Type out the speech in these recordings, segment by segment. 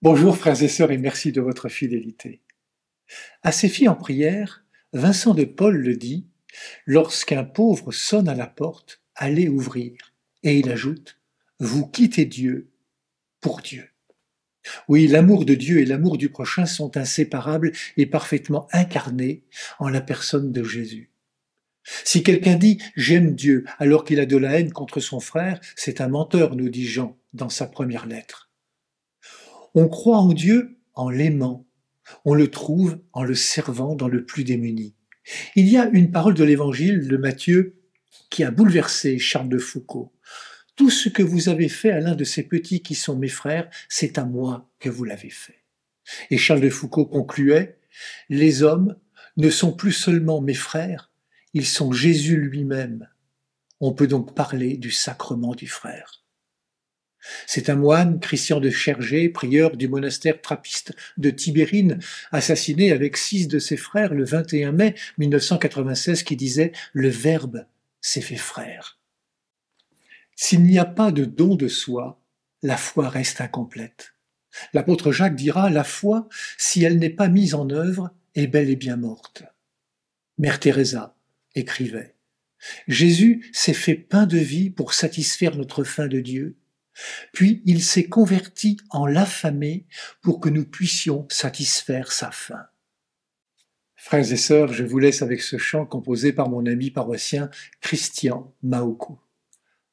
Bonjour frères et sœurs et merci de votre fidélité. À ses filles en prière, Vincent de Paul le dit, lorsqu'un pauvre sonne à la porte, allez ouvrir. Et il ajoute, vous quittez Dieu pour Dieu. Oui, l'amour de Dieu et l'amour du prochain sont inséparables et parfaitement incarnés en la personne de Jésus. Si quelqu'un dit j'aime Dieu alors qu'il a de la haine contre son frère, c'est un menteur, nous dit Jean dans sa première lettre. On croit en Dieu en l'aimant. On le trouve en le servant dans le plus démuni. Il y a une parole de l'Évangile de Matthieu qui a bouleversé Charles de Foucault. Tout ce que vous avez fait à l'un de ces petits qui sont mes frères, c'est à moi que vous l'avez fait. Et Charles de Foucault concluait, les hommes ne sont plus seulement mes frères, ils sont Jésus lui-même. On peut donc parler du sacrement du frère. C'est un moine, Christian de Chergé, prieur du monastère trappiste de Tibérine, assassiné avec 6 de ses frères le 21 mai 1996, qui disait « Le Verbe s'est fait frère ». S'il n'y a pas de don de soi, la foi reste incomplète. L'apôtre Jacques dira « La foi, si elle n'est pas mise en œuvre, est bel et bien morte ». Mère Teresa écrivait « Jésus s'est fait pain de vie pour satisfaire notre faim de Dieu. Puis il s'est converti en l'affamé pour que nous puissions satisfaire sa faim. » Frères et sœurs, je vous laisse avec ce chant composé par mon ami paroissien Christian Maoukou.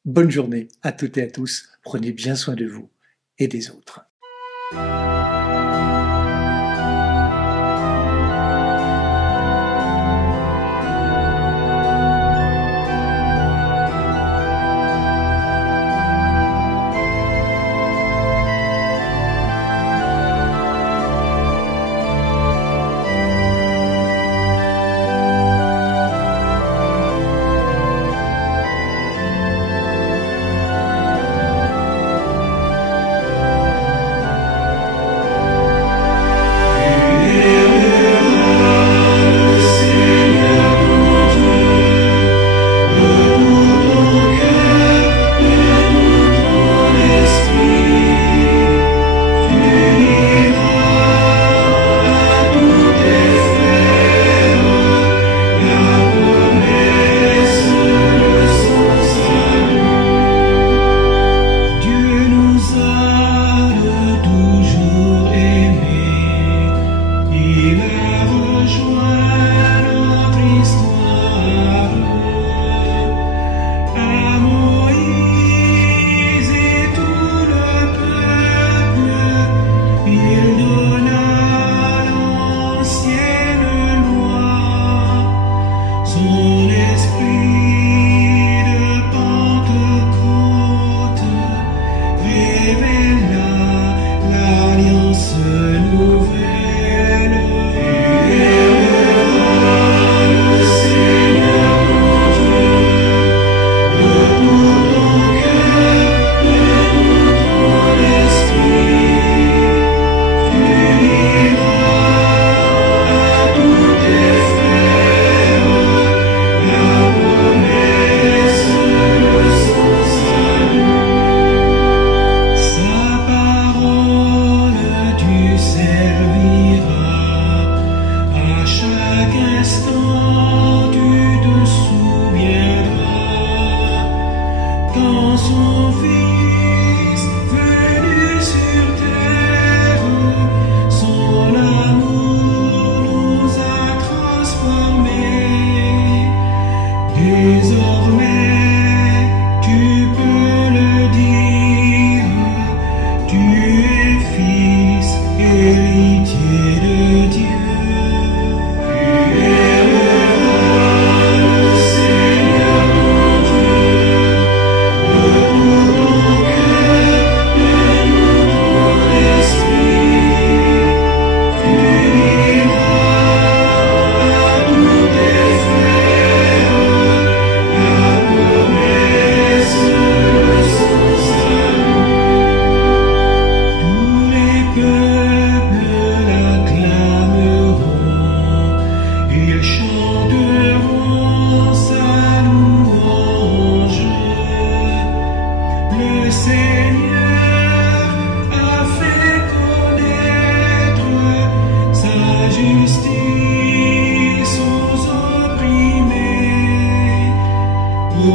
Bonne journée à toutes et à tous, prenez bien soin de vous et des autres.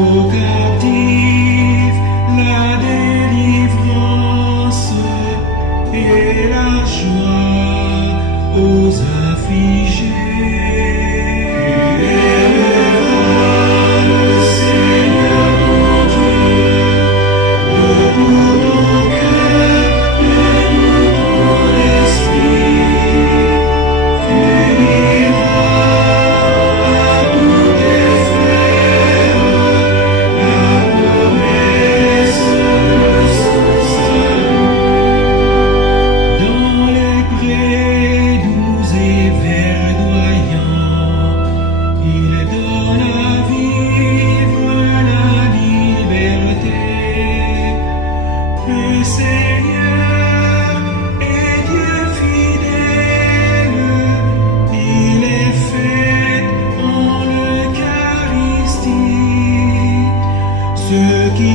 Aux captifs, la délivrance et la joie aux affligés. Le Seigneur mon Dieu, de tout ton cœur et de ton esprit. Tu diras à tous tes frères la promesse de son salut. Dans les prés doux et verdoyants, il donne à vivre la liberté. Le Seigneur est Dieu fidèle, il est fait en l'Eucharistie. Ceux qui